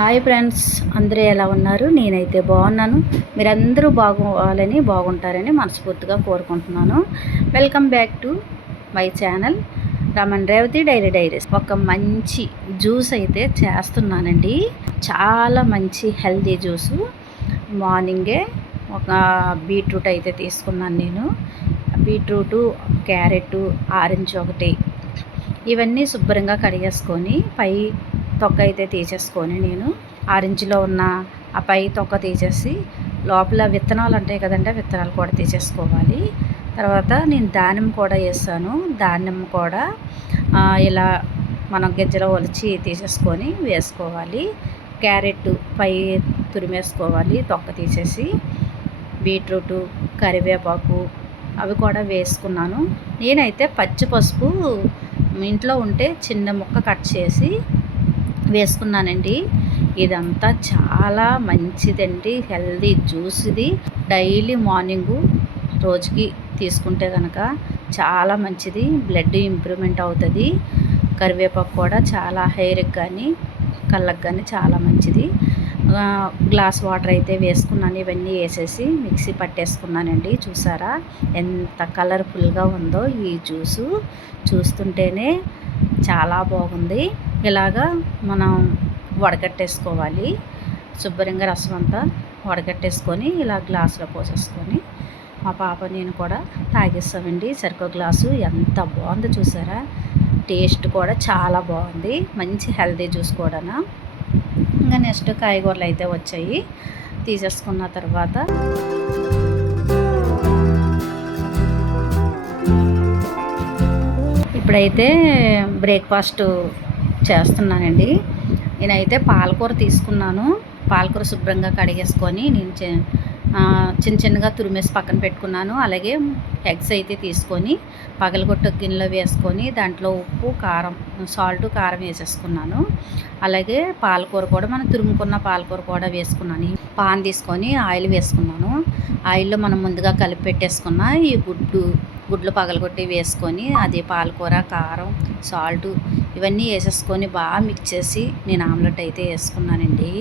Hi friends, అందరూ ఎలా ఉన్నారు? నేనైతే బాగున్నాను. మీరందరూ బాగుంటారని మనస్ఫూర్తిగా కోరుకుంటున్నాను. Welcome back to my channel Raman Revathi diaries. ఒక మంచి జ్యూస్ అయితే చేస్తున్నానండి. చాలా మంచి హెల్తీ జ్యూసు. మార్నింగే ఒక బీట్రూట్ అయితే తీసుకున్నాను నేను. బీట్రూటు, క్యారెట్, ఆరెంజ్ ఒకటి, ఇవన్నీ శుభ్రంగా కడిగేసుకొని పై తొక్క అయితే తీసేసుకొని నేను ఆరెంజ్లో ఉన్న ఆ పై తొక్క తీసేసి లోపల విత్తనాలు ఉంటాయి కదండి, విత్తనాలు కూడా తీసేసుకోవాలి. తర్వాత నేను దానిమ్మ కూడా వేసాను. దానిమ్మ కూడా ఇలా మనం గింజలో ఒలిచి తీసేసుకొని వేసుకోవాలి. క్యారెట్ పై తురిమేసుకోవాలి తొక్క తీసేసి. బీట్రూటు, కరివేపాకు అవి కూడా వేసుకున్నాను. నేనైతే పచ్చి పసుపు ఇంట్లో ఉంటే చిన్న ముక్క కట్ చేసి వేసుకున్నానండి. ఇదంతా చాలా మంచిదండి, హెల్దీ జ్యూస్ ఇది. డైలీ మార్నింగు రోజుకి తీసుకుంటే కనుక చాలా మంచిది, బ్లడ్ ఇంప్రూవ్మెంట్ అవుతుంది. కరివేపాకు కూడా చాలా హెయిర్కి కానీ కళ్ళకు కానీ చాలా మంచిది. గ్లాస్ వాటర్ అయితే వేసుకున్నాను. ఇవన్నీ వేసేసి మిక్సీ పట్టేసుకున్నానండి. చూసారా ఎంత కలర్ఫుల్గా ఉందో ఈ జ్యూసు. చూస్తుంటేనే చాలా బాగుంది. ఇలాగా మనం వడగట్టేసుకోవాలి. శుభ్రంగా రసం అంతా వడగట్టేసుకొని ఇలా గ్లాసులో పోసేసుకొని మా పాప నేను కూడా తాగేస్తామండి. సరికో గ్లాసు. ఎంత బాగుందో చూసారా. టేస్ట్ కూడా చాలా బాగుంది. మంచి హెల్తీ జ్యూస్ కూడా. ఇంకా నెక్స్ట్ కాయగూరలు అయితే వచ్చాయి. తీసేసుకున్న తర్వాత ఇప్పుడైతే బ్రేక్ఫాస్ట్ చేస్తున్నానండి. నేనైతే పాలకూర తీసుకున్నాను. పాలకూర శుభ్రంగా కడిగేసుకొని నేను చిన్న చిన్నగా తురిమేసి పక్కన పెట్టుకున్నాను. అలాగే ఎగ్స్ అయితే తీసుకొని పగలగొట్ట గిన్నెలో వేసుకొని దాంట్లో ఉప్పు, కారం, కారం వేసేసుకున్నాను. అలాగే పాలకూర కూడా మనం తురుముకున్న పాలకూర కూడా వేసుకున్నాను. పాన్ తీసుకొని ఆయిల్ వేసుకున్నాను. ఆయిల్లో మనం ముందుగా కలిపి పెట్టేసుకున్న ఈ గుడ్లు పగలగొట్టి వేసుకొని అది పాలకూర, కారం, సాల్టు ఇవన్నీ వేసేసుకొని బాగా మిక్స్ చేసి నేను ఆమ్లెట్ అయితే వేసుకున్నానండి.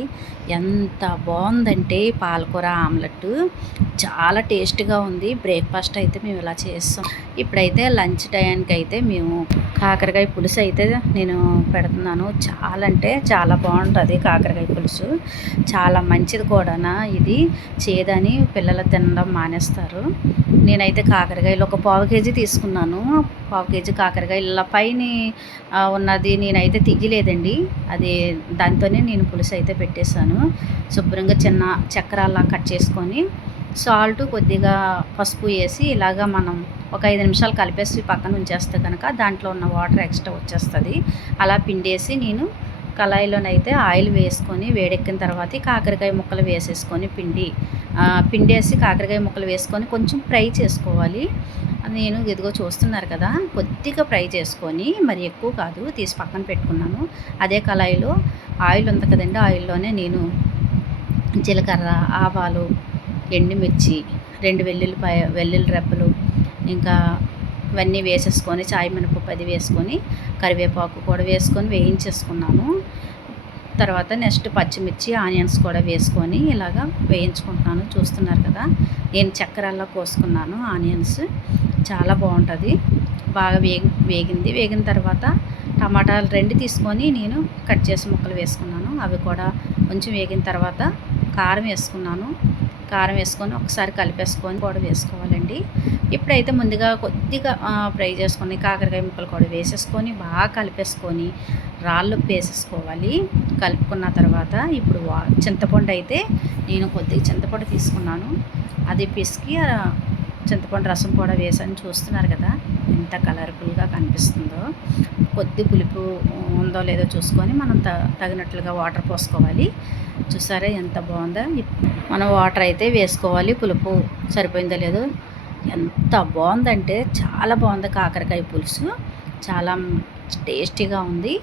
ఎంత బాగుందంటే పాలకూర ఆమ్లెట్ చాలా టేస్ట్గా ఉంది. బ్రేక్ఫాస్ట్ అయితే మేము ఇలా చేస్తాం. ఇప్పుడైతే లంచ్ టైంకి అయితే మేము కాకరకాయ పులుసు అయితే నేను పెడుతున్నాను. చాలా అంటే చాలా బాగుంటుంది కాకరకాయ పులుసు. చాలా మంచిది కూడా. ఇది చేదని పిల్లలు తినడం మానేస్తారు. నేనైతే కాకరకాయలు ఒక పావు కేజీ తీసుకున్నాను. పావు కేజీ కాకరకాయ ఇలా పైన ఉన్నది నేనైతే తీయలేదండి. అది దాంతోనే నేను పులుసు అయితే పెట్టేశాను. శుభ్రంగా చిన్న చక్రాల్లా కట్ చేసుకొని సాల్ట్, కొద్దిగా పసుపు వేసి ఇలాగా మనం ఒక 5 నిమిషాలు కలిపేసి పక్కన ఉంచేస్తే కనుక దాంట్లో ఉన్న వాటర్ ఎక్స్ట్రా వచ్చేస్తుంది. అలా పిండేసి నేను కళాయిలోనైతే ఆయిల్ వేసుకొని వేడెక్కిన తర్వాత కాకరకాయ ముక్కలు వేసేసుకొని పిండేసి కాకరకాయ ముక్కలు వేసుకొని కొంచెం ఫ్రై చేసుకోవాలి. నేను ఇదిగో చూస్తున్నారు కదా, కొద్దిగా ఫ్రై చేసుకొని మరి ఎక్కువ కాదు తీసి పక్కన పెట్టుకున్నాను. అదే కళాయిలో ఆయిల్ ఉంది కదండి, ఆయిల్లోనే నేను జీలకర్ర, ఆవాలు, ఎండుమిర్చి, 2 వెల్లుల్లి రెబ్బలు, ఇంకా ఇవన్నీ వేసేసుకొని చాయ్ మినపప్పు అది వేసుకొని కరివేపాకు కూడా వేసుకొని వేయించేసుకున్నాను. తర్వాత నెక్స్ట్ పచ్చిమిర్చి, ఆనియన్స్ కూడా వేసుకొని ఇలాగా వేయించుకుంటున్నాను. చూస్తున్నారు కదా, నేను చక్కెరల్లా కోసుకున్నాను. ఆనియన్స్ చాలా బాగుంటుంది. బాగా వేగిన తర్వాత టమాటాలు 2 తీసుకొని నేను కట్ చేసి ముక్కలు వేసుకున్నాను. అవి కూడా కొంచెం వేగిన తర్వాత కారం వేసుకొని ఒకసారి కలిపేసుకొని కూడా వేసుకోవాలండి. ఇప్పుడైతే ముందుగా కొద్దిగా ఫ్రై చేసుకొని కాకరకాయ ముక్కలు కూడా వేసేసుకొని బాగా కలిపేసుకొని రాళ్ళు వేసేసుకోవాలి. కలుపుకున్న తర్వాత ఇప్పుడు చింతపండు అయితే నేను కొద్దిగా చింతపండు తీసుకున్నాను. అది పిసికి చింతపండు రసం కూడా వేసాను. చూస్తున్నారు కదా ఎంత కలర్ఫుల్గా కనిపిస్తుందో. కొద్ది పులుపు ఉందో లేదో చూసుకొని మనం తగినట్లుగా వాటర్ పోసుకోవాలి. చూసారా ఎంత బాగుందో. మనం వాటర్ అయితే వేసుకోవాలి, పులుపు సరిపోయిందో లేదో. ఎంత బాగుందంటే చాలా బాగుంది కాకరకాయ పులుసు. చాలా టేస్టీగా ఉంది.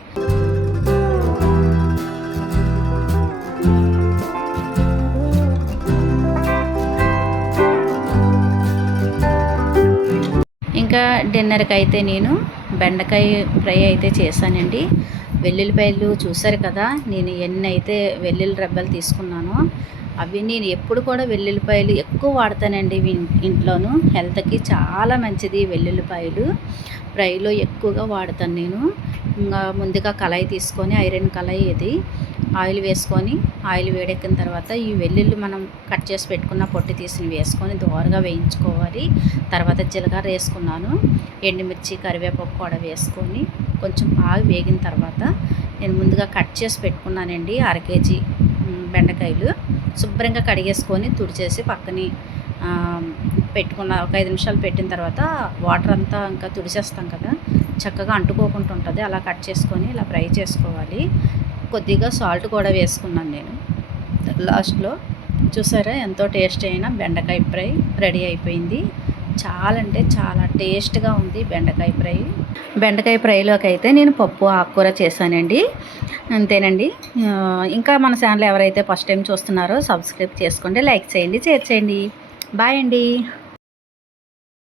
ఇంకా డిన్నర్కి అయితే నేను బెండకాయ ఫ్రై అయితే చేశానండి. వెల్లుల్లిపాయలు చూసారు కదా, నేను ఎన్ని అయితే వెల్లుల్లి రెబ్బలు తీసుకున్నానో. అవి నేను ఎప్పుడు కూడా వెల్లుల్లిపాయలు ఎక్కువ వాడతానండి ఇంట్లోను. హెల్త్కి చాలా మంచిది వెల్లుల్లిపాయలు. ఫ్రైలో ఎక్కువగా వాడతాను నేను. ఇంకా ముందుగా కళాయి తీసుకొని, ఐరన్ కళాయి ఇది, ఆయిల్ వేసుకొని, ఆయిల్ వేడెక్కిన తర్వాత ఈ వెల్లుల్లి మనం కట్ చేసి పెట్టుకున్న పొట్టు తీసి వేసుకొని దోరగా వేయించుకోవాలి. తర్వాత జీలకర్ర వేసుకున్నాను, ఎండుమిర్చి, కరివేపాకు కూడా వేసుకొని కొంచెం బాగా వేగిన తర్వాత నేను ముందుగా కట్ చేసి పెట్టుకున్నానండి 1/2 కేజీ బెండకాయలు. శుభ్రంగా కడిగేసుకొని తుడిచేసి పక్కని పెట్టుకున్న ఒక 5 నిమిషాలు పెట్టిన తర్వాత వాటర్ అంతా ఇంకా తుడిచేస్తాం కదా, చక్కగా అంటుకోకుండా ఉంటుంది. అలా కట్ చేసుకొని ఇలా ఫ్రై చేసుకోవాలి. కొద్దిగా సాల్ట్ కూడా వేసుకున్నాను నేను లాస్ట్లో. చూసారా ఎంతో టేస్టీ అయిన బెండకాయ ఫ్రై రెడీ అయిపోయింది. చాలా అంటే చాలా టేస్ట్గా ఉంది బెండకాయ ఫ్రై. బెండకాయ ఫ్రైలోకి అయితే నేను పప్పు ఆకుకూర చేశానండి. అంతేనండి. ఇంకా మన ఛానల్ ఎవరైతే ఫస్ట్ టైం చూస్తున్నారో సబ్స్క్రైబ్ చేసుకోండి, లైక్ చేయండి, షేర్ చేయండి. బాయ్ అండి.